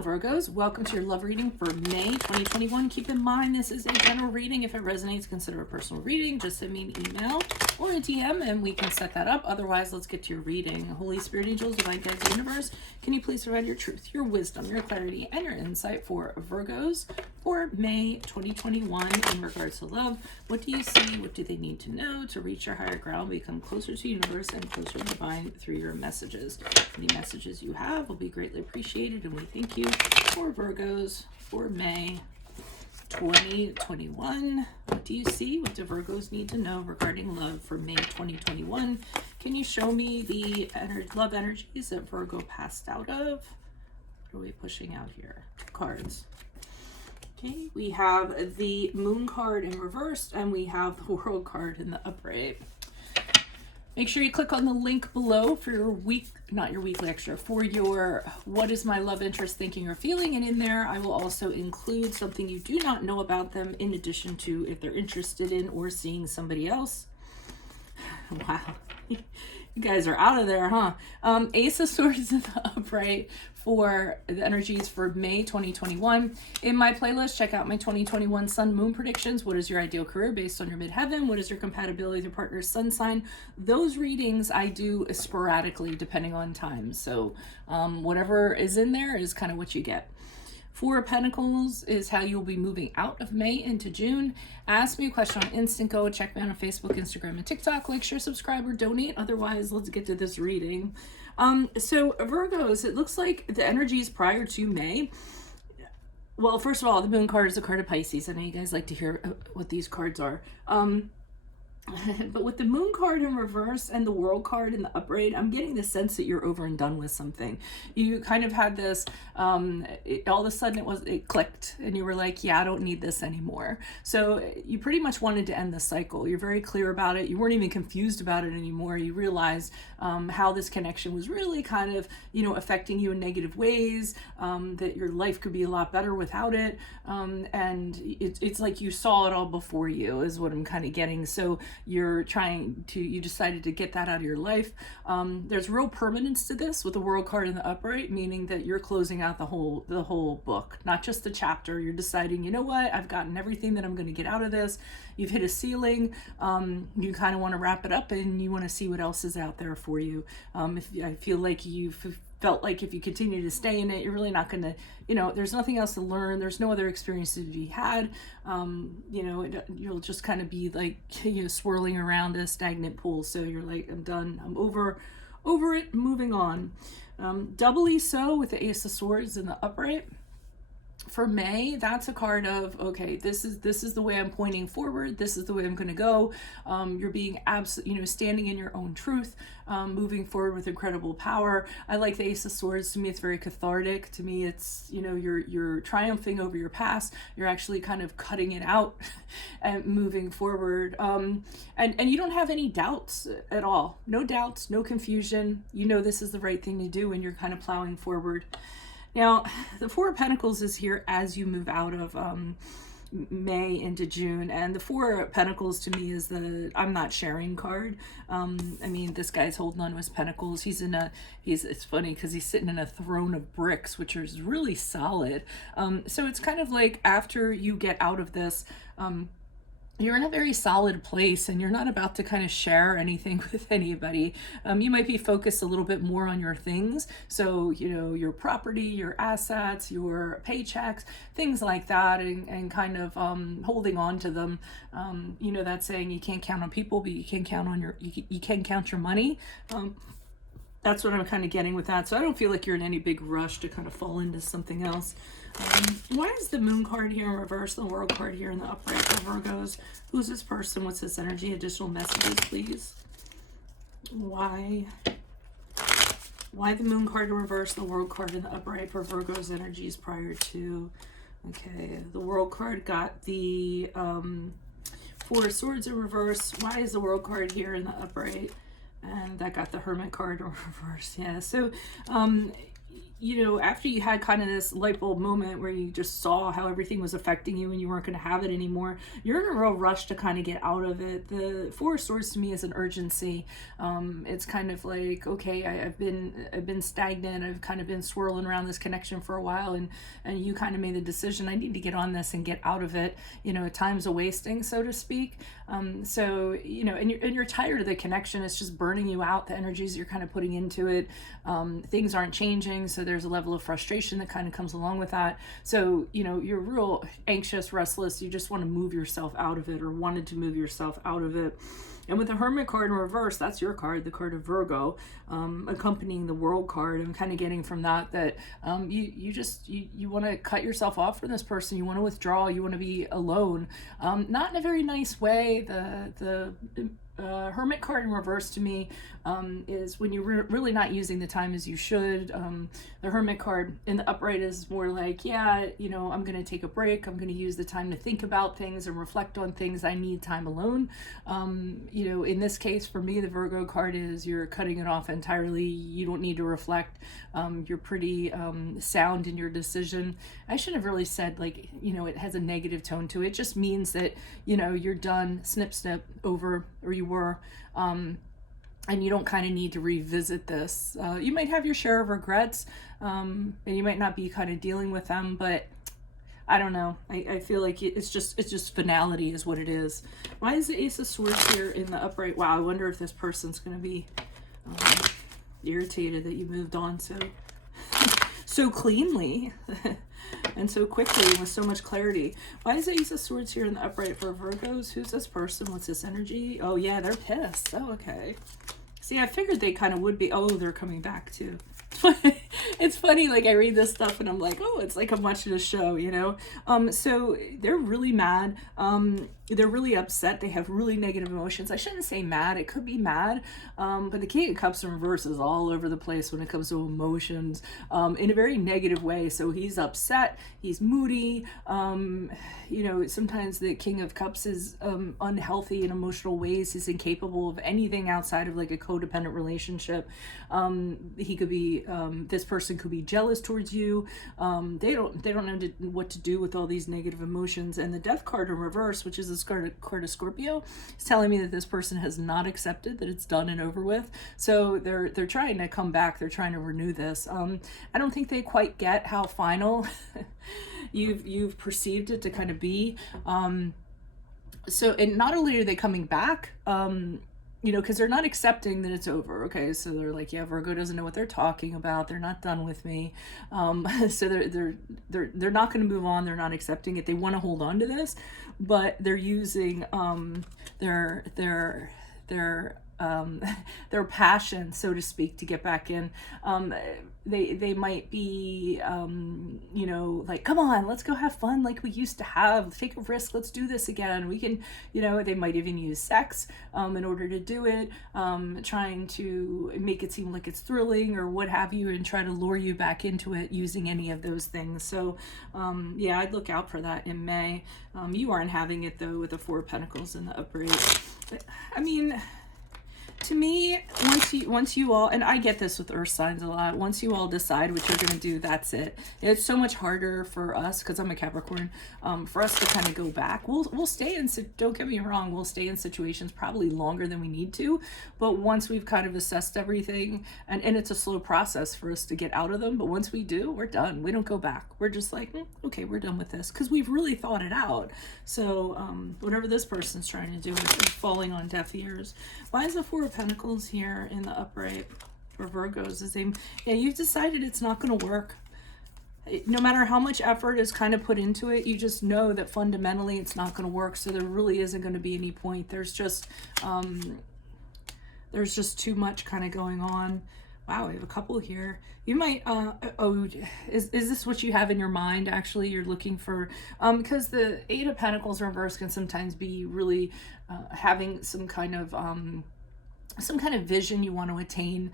Hello Virgos, welcome to your love reading for May 2021. Keep in mind this is a general reading. If it resonates, consider a personal reading. Just send me an email or a DM and we can set that up. Otherwise, let's get to your reading. Holy Spirit, angels, divine guides, universe, can you please provide your truth, your wisdom, your clarity, and your insight for Virgos for May 2021 in regards to love? What do you see? What do they need to know to reach your higher ground, become closer to universe and closer to divine through your messages? Any messages you have will be greatly appreciated, and we thank you for Virgos for May 2021. What do you see? What do Virgos need to know regarding love for May 2021? Can you show me the love energies that Virgo passed out of? What are we pushing out here? 2 cards. Okay, we have the Moon card in reverse and we have the World card in the upright. Make sure you click on the link below for your not your weekly extra, for your what is my love interest thinking or feeling, and in there I will also include something you do not know about them in addition to if they're interested in or seeing somebody else. Wow, you guys are out of there, huh? Ace of Swords in the upright for the energies for May 2021. In my playlist, check out my 2021 Sun Moon predictions. What is your ideal career based on your midheaven? What is your compatibility with your partner's sun sign? Those readings I do sporadically depending on time. So whatever is in there is kind of what you get. 4 of Pentacles is how you'll be moving out of May into June. Ask me a question on Instant Go. Check me out on Facebook, Instagram, and TikTok. Like, share, subscribe, or donate. Otherwise, let's get to this reading. So Virgos, it looks like the energies prior to May. Well, first of all, the Moon card is a card of Pisces. I know you guys like to hear what these cards are. But with the Moon card in reverse and the World card in the upright, I'm getting the sense that you're over and done with something. You kind of had this, all of a sudden it clicked and you were like, yeah, I don't need this anymore. So you pretty much wanted to end the cycle. You're very clear about it. You weren't even confused about it anymore. You realized how this connection was really kind of, affecting you in negative ways, that your life could be a lot better without it. And it's like you saw it all before you is what I'm kind of getting. So you decided to get that out of your life. There's real permanence to this with the World card in the upright, meaning that you're closing out the whole book, not just the chapter. You're deciding, you know what, I've gotten everything that I'm going to get out of this. You've hit a ceiling. You kind of want to wrap it up and you want to see what else is out there for you. I feel like you've felt like if you continue to stay in it, you're really not going to, there's nothing else to learn. There's no other experiences to be had. You'll just kind of be like, swirling around a stagnant pool. So you're like, I'm done. I'm over it, moving on. Doubly so with the Ace of Swords in the upright. For May, that's a card of, okay, this is the way I'm pointing forward. This is the way I'm going to go. You're being standing in your own truth, moving forward with incredible power. I like the Ace of Swords. To me, it's very cathartic. To me, it's, you're triumphing over your past. You're actually kind of cutting it out and moving forward. And you don't have any doubts at all. No doubts, no confusion. This is the right thing to do and you're kind of plowing forward. Now, the 4 of Pentacles is here as you move out of May into June, and the 4 of Pentacles to me is the I'm not sharing card. This guy's holding on to his pentacles. It's funny because he's sitting in a throne of bricks, which is really solid. So it's kind of like after you get out of this, you're in a very solid place and you're not about to kind of share anything with anybody. You might be focused a little bit more on your things. So, your property, your assets, your paychecks, things like that, and kind of holding on to them. That saying, you can't count on people, but you can count on you can count your money. That's what I'm kind of getting with that. So I don't feel like you're in any big rush to kind of fall into something else. Why is the Moon card here in reverse, the World card here in the upright for Virgos? Who's this person? What's this energy? Additional messages, please. Why the Moon card in reverse, the World card in the upright for Virgos energies prior to? Okay, the World card got the 4 of Swords in reverse. Why is the World card here in the upright? And that got the Hermit card in reverse. Yeah, so you know, after you had kind of this light bulb moment where you just saw how everything was affecting you and you weren't going to have it anymore, you're in a real rush to kind of get out of it. The Four of Swords to me is an urgency. It's kind of like, okay, I've been stagnant. I've kind of been swirling around this connection for a while, and you kind of made the decision, I need to get on this and get out of it. You know, time's a wasting, so to speak. So, you know, and you're tired of the connection. It's just burning you out, the energies you're kind of putting into it. Things aren't changing, so there's a level of frustration that kind of comes along with that. So, you know, you're real anxious, restless. You just want to move yourself out of it, or wanted to move yourself out of it. And with the Hermit card in reverse, that's your card, the card of Virgo, accompanying the World card. I'm kind of getting from that you want to cut yourself off from this person. You want to withdraw. You want to be alone. Not in a very nice way. The Hermit card in reverse to me is when you're really not using the time as you should. The Hermit card in the upright is more like, yeah, you know, I'm going to take a break. I'm going to use the time to think about things and reflect on things. I need time alone. You know, in this case, for me, the Virgo card is you're cutting it off entirely. You don't need to reflect. You're pretty sound in your decision. I should have really said, like, you know, it has a negative tone to it. It just means that, you know, you're done, snip, snip, over, or you were, and you don't kind of need to revisit this. You might have your share of regrets, and you might not be kind of dealing with them, but I don't know. I feel like it's just finality is what it is. Why is the Ace of Swords here in the upright? Wow, I wonder if this person's going to be irritated that you moved on so cleanly and so quickly with so much clarity. Why is the Ace of Swords here in the upright for Virgos? Who's this person? What's this energy? Oh yeah, they're pissed. Oh, okay. See, I figured they kind of would be. Oh, they're coming back too. It's funny, like I read this stuff and I'm like, oh, it's like a much of a show, you know? So they're really mad. They're really upset. They have really negative emotions. I shouldn't say mad. It could be mad. But the King of Cups in reverse is all over the place when it comes to emotions, in a very negative way. So he's upset. He's moody. You know, sometimes the King of Cups is unhealthy in emotional ways. He's incapable of anything outside of like a codependent relationship. He could be, this person could be jealous towards you. They don't know what to do with all these negative emotions. And the Death card in reverse, which is a card of Scorpio, is telling me that this person has not accepted that it's done and over with. So they're trying to come back. They're trying to renew this. I don't think they quite get how final you've perceived it to kind of be. So, and not only are they coming back, you know, because they're not accepting that it's over. Okay, so they're like, yeah, Virgo doesn't know what they're talking about. They're not done with me. So they're not going to move on. They're not accepting it. They want to hold on to this, but they're using their passion, so to speak, to get back in. They might be, you know, like, come on, let's go have fun like we used to have. Take a risk. Let's do this again. We can, you know, they might even use sex in order to do it, trying to make it seem like it's thrilling or what have you, and try to lure you back into it using any of those things. So, yeah, I'd look out for that in May. You aren't having it, though, with the Four of Pentacles in the upright. I mean, to me, once you all, and I get this with earth signs a lot, once you all decide what you're going to do, that's it. It's so much harder for us, because I'm a Capricorn, for us to kind of go back. We'll stay in, don't get me wrong, we'll stay in situations probably longer than we need to, but once we've kind of assessed everything, and it's a slow process for us to get out of them, but once we do, we're done. We don't go back. We're just like, okay, we're done with this, because we've really thought it out. So whatever this person's trying to do is falling on deaf ears. Why is the Four of Pentacles here in the upright for Virgos? Yeah, you've decided it's not going to work. No matter how much effort is kind of put into it, you just know that fundamentally it's not going to work. So there really isn't going to be any point. There's just too much kind of going on. Wow, we have a couple here. You might, is this what you have in your mind? Actually, you're looking for, because the Eight of Pentacles reverse can sometimes be really having some kind of vision you want to attain,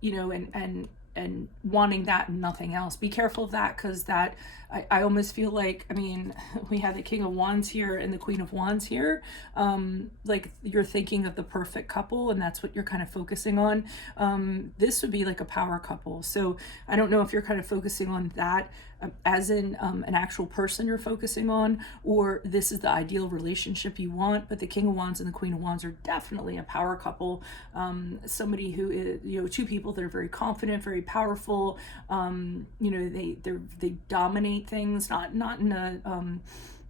you know, and and wanting that and nothing else. Be careful of that, because that I almost feel like, I mean, we have the King of Wands here and the Queen of Wands here. Like you're thinking of the perfect couple, and that's what you're kind of focusing on. This would be like a power couple. So I don't know if you're kind of focusing on that as in an actual person you're focusing on, or this is the ideal relationship you want. But the King of Wands and the Queen of Wands are definitely a power couple. Somebody who is, you know, two people that are very confident, very powerful. You know, they dominate things, not in a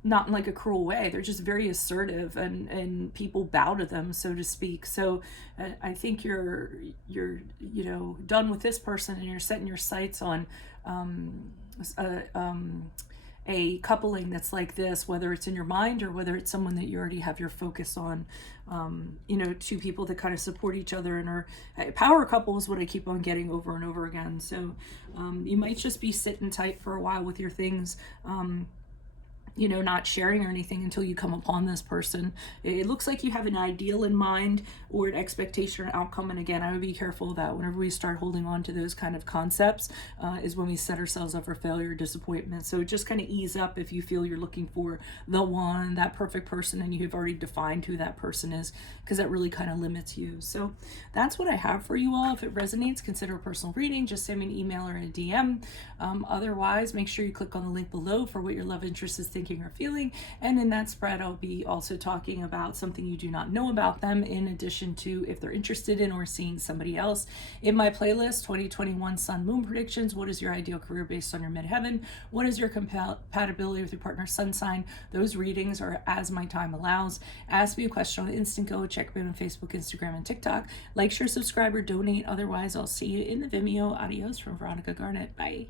not in like a cruel way. They're just very assertive, and people bow to them, so to speak. So I think you're you know, done with this person, and you're setting your sights on a coupling that's like this, whether it's in your mind or whether it's someone that you already have your focus on. You know, two people that kind of support each other and are power couple is what I keep on getting over and over again. So you might just be sitting tight for a while with your things. You know, not sharing or anything until you come upon this person. It looks like you have an ideal in mind, or an expectation or outcome. And again, I would be careful of that. Whenever we start holding on to those kind of concepts, is when we set ourselves up for failure or disappointment. So just kind of ease up if you feel you're looking for the one, that perfect person, and you've already defined who that person is, because that really kind of limits you. So that's what I have for you all. If it resonates, consider a personal reading. Just send me an email or a DM. Otherwise, make sure you click on the link below for what your love interest is thinking or feeling, and in that spread I'll be also talking about something you do not know about them, in addition to if they're interested in or seeing somebody else. In my playlist, 2021 Sun Moon Predictions, what is your ideal career based on your midheaven, what is your compatibility with your partner's sun sign. Those readings are as my time allows. Ask me a question on Instant Go. Check me out on Facebook, Instagram, and TikTok. Like, share, subscribe, or donate. Otherwise, I'll see you in the Vimeo. Adios from Veronica Garnett. Bye.